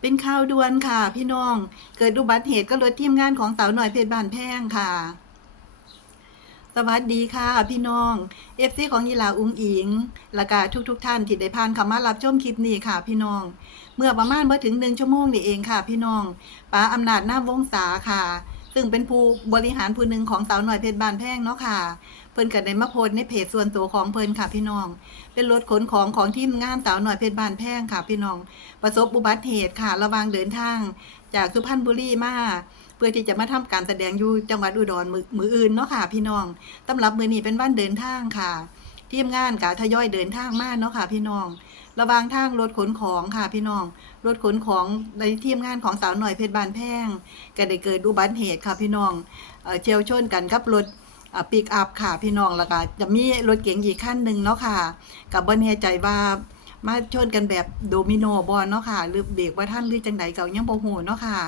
เป็นข่าวด่วนค่ะ พี่น้อง เกิดอุบัติเหตุก็รถทีมงานของสาวหน่อยเพชรบานแพงค่ะ สวัสดีค่ะ พี่น้องเอฟซีของยีลาอุ้งอิงและก็ทุกๆทท่านที่ได้ผ่านเข้ามารับชมคลิปนี้ค่ะ พี่น้อง เมื่อประมาณเมื่อถึงหนึ่งชั่วโมงนี่เองค่ะ พี่น้องป้าอำนาจหน้าวงศาค่ะ ซึ่งเป็นผู้บริหารผู้หนึ่งของสาวหน่อยเพชรบานแพงเนาะค่ะ พิ่นก็ได้มาโพสต์ในเพจส่วนตัวของเพิ่นค่ะพี่น้อง เป็นรถขนของของทีมงานสาวหน่อยเพชรบานแพงค่ะพี่น้อง ประสบอุบัติเหตุค่ะ ระว่างเดินทาง จากสุพรรณบุรีมาเพื่อที่จะมาทำการแสดงอยู่จังหวัดอุดรมืออื่นเนาะค่ะ พี่น้องตำรับมือนี้เป็นวันเดินทางค่ะ ทีมงานกะทยอยเดินทางมาเนาะค่ะ พี่น้อง ระว่างทางรถขนของค่ะพี่น้อง รถขนของในทีมงานของสาวหน่อยเพชรบานแพงก็ได้เกิดอุบัติเหตุค่ะพี่น้องเอ่อเฉียวชนกันกับรถ ปิกอัพค่ะพี่น้องแล้วก็จะมีรถเก๋งอีกคันหนึ่งเนาะค่ะ กับบ่แน่ใจว่ามาชนกันแบบโดมิโนบอลเนาะค่ะหรือเบรกว่าท่านหรือจังใดเก่ายังบ่ฮู้เนาะค่ะ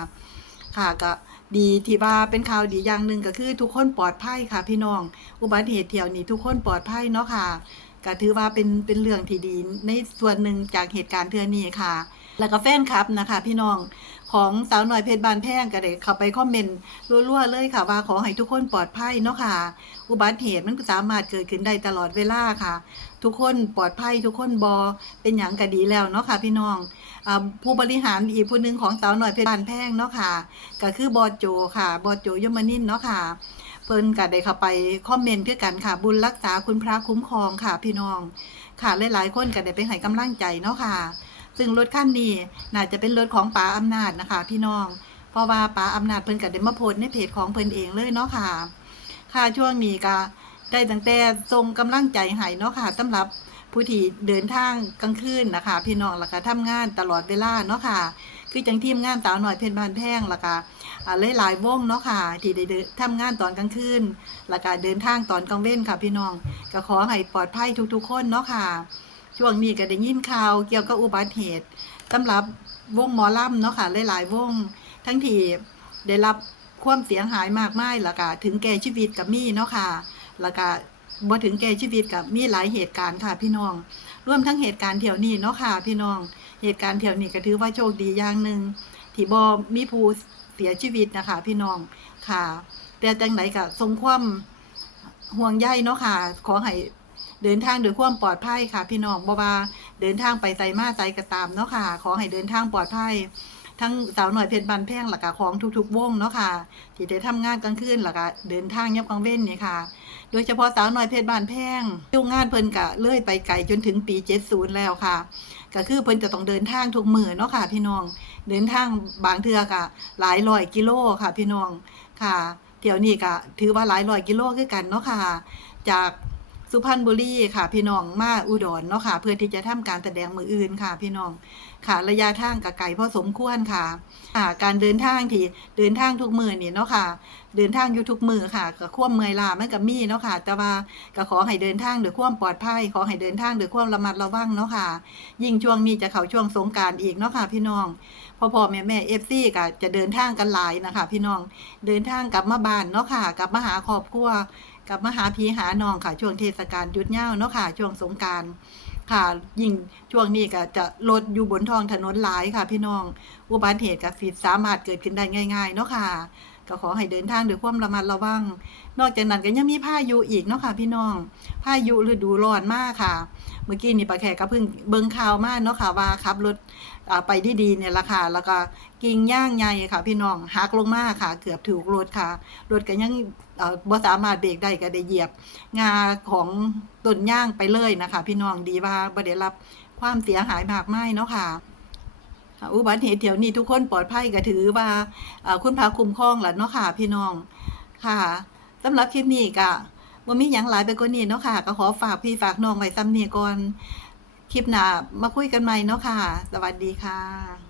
ค่ะก็ดีที่ว่าเป็นข่าวดีอย่างหนึ่งก็คือทุกคนปลอดภัยค่ะ พี่น้อง อุบัติเหตุเที่ยวนี้ทุกคนปลอดภัยเนาะค่ะก็ถือว่าเป็นเป็นเรื่องที่ดีในส่วนหนึ่งจากเหตุการณ์เทื่อนี้ค่ะ แล้วก็แฟนคลับนะคะ พี่น้องของสาวหน่อยเพชรบานแพงก็ได้เข้าไปคอมเมนต์รัวๆเลยค่ะว่าขอให้ทุกคนปลอดภัยเนาะค่ะ อุบัติเหตุมันก็สามารถเกิดขึ้นได้ตลอดเวลาค่ะ ทุกคนปลอดภัยทุกคนบอเป็นอย่างก็ดีแล้วเนาะค่ะ พี่น้องผู้บริหารอีกผู้หนึ่งของสาวหน่อยเพชรบานแพงเนาะค่ะ ก็คือบอโจค่ะ บอโจยมนินเนาะค่ะเพิ่นก็ได้เข้าไปคอมเมนต์คือกันค่ะ บุญรักษาคุณพระคุ้มครองค่ะ พี่น้องค่ะหลายๆคนก็ได้ไปให้กำลังใจเนาะค่ะ ซึ่งรถคันนี้น่าจะเป็นรถของป๋าอำนาจนะคะ พี่น้อง เพราะว่าป๋าอำนาจเพิ่นก็ได้มโพสต์ในเพจของเพิ่นเองเลยเนาะค่ะ ค่ะช่วงนี้ก็ได้ตั้งแต่ส่งกำลังใจให้เนาะค่ะสำหรับผู้ที่เดินทางกลางคืนนะคะ พี่น้องแล้วก็ทำงานตลอดเวลาเนาะค่ะ คือจังทีมงานสาวหน่อยเพชรบานแพงแล้วก็อ่าหลายๆวงเนาะค่ะ ที่ได้เดินทำงานตอนกลางคืนแล้วก็เดินทางตอนกลางเว้นค่ะ พี่น้องก็ขอให้ปลอดภัยทุกๆ คนเนาะค่ะ ช่วงนี้ก็ได้ยินข่าวเกี่ยวกับอุบัติเหตุสำหรับวงหมอลำเนาะค่ะหลายๆวง ทั้งที่ได้รับความเสียหายมากมายแล้วก็ถึงแก่ชีวิตกับมีเนาะค่ะแล้วก็บ่ถึงแก่ชีวิตกับมีหลายเหตุการณ์ค่ะพี่น้องรวมทั้งเหตุการณ์เที่ยวนี้เนาะค่ะพี่น้อง เหตุการณ์เที่ยวนี้ก็ถือว่าโชคดีอย่างหนึ่งที่บ่มีผู้เสียชีวิตนะคะ พี่น้องค่ะ แต่จังไหนก็ทรงความห่วงใยเนาะค่ะ ขอให้ เดินทางด้วยความปลอดภัยค่ะ พี่น้องบ่ว่าเดินทางไปไสมาไสก็ตามเนาะค่ะ ขอให้เดินทางปลอดภัยทั้งสาวหน่อยเพชรบันแพงหลักของทุกๆวงเนาะค่ะที่ได้ทำงานกลางคืนหลักเดินทางยับกลางเว้นนี่ค่ะ โดยเฉพาะสาวหน่อยเพชรบานแพงยุ่งงานเพิ่นกะเลื่อยไปไกลจนถึงปี 70 แล้วค่ะ ก็คือเพิ่นจะต้องเดินทางทุกมือเนาะค่ะ พี่น้องเดินทางบางเทือกะหลายร้อยกิโลค่ะ พี่น้องค่ะเที่ยวนี้ก็ถือว่าหลายร้อยกิโลคือกันเนาะค่ะ จาก สุพรรณบุรีค่ะ พี่น้องมาอุดรเนาะค่ะ เพื่อที่จะทำการแสดงมืออื่นค่ะ พี่น้องค่ะ ระยะทางก็ไกลพอสมควรค่ะค่ะ การเดินทางที่เดินทางทุกมือนี่เนาะค่ะ เดินทางอยู่ทุกมือค่ะก็ควมเมื่อยล้ามันก็มีเนาะค่ะ แต่ว่าก็ขอให้เดินทางด้วยความปลอดภัยขอให้เดินทางด้วยความระมัดระวังเนาะค่ะ ยิ่งช่วงนี้จะเข้าช่วงสงการอีกเนาะค่ะ พี่น้องพ่อพ่อแม่แม่เอฟซีก็จะเดินทางกันหลายนะคะ พี่น้องเดินทางกลับมาบ้านเนาะค่ะกลับมาหาครอบครัว กับมาหาพีหาน้องค่ะ ช่วงเทศกาลหยุดเยาเนาะค่ะ ช่วงสงการค่ะ ยิ่งช่วงนี้ก็จะรถอยู่บนท้องถนนหลายค่ะ พี่น้องอุบัติเหตุกับฟีดสามารถเกิดขึ้นได้ง่าย ๆ เนาะค่ะ ก็ขอให้เดินทางด้วยความระมัดระวัง นอกจากนั้นก็ยังมีพายุอีกเนาะค่ะพี่น้องพายุฤดูร้อนมากค่ะ เมื่อกี้นี่ปลาแขกก็เพิ่งเบิ่งข่าวมากเนาะค่ะว่าขับรถไปดีๆเนี่ยละค่ะ แล้วก็กิ่งย่างใหญ่ค่ะ พี่น้องหักลงมาค่ะ เกือบถูกรถค่ะรถก็ยังบ่สามารถเบรกได้ก็ได้เหยียบ งาของต้นย่างไปเลยนะคะ พี่น้องดีว่าบ่ได้รับความเสียหายมากไมายเนาะค่ะ อุบัติเหตุเดี๋ยวนี้ทุกคนปลอดภัยก็ถือว่าคุณพาคุ้มครองแหละเนาะค่ะพี่น้องค่ะสำหรับคลิปนี้ก็บ่มีหยังหลายไปกว่านี้เนาะค่ะ ก็ขอฝากพี่ฝากน้องไว้ซ้ำนี้ก่อน คลิปหน้ามาคุยกันใหม่เนาะค่ะ สวัสดีค่ะ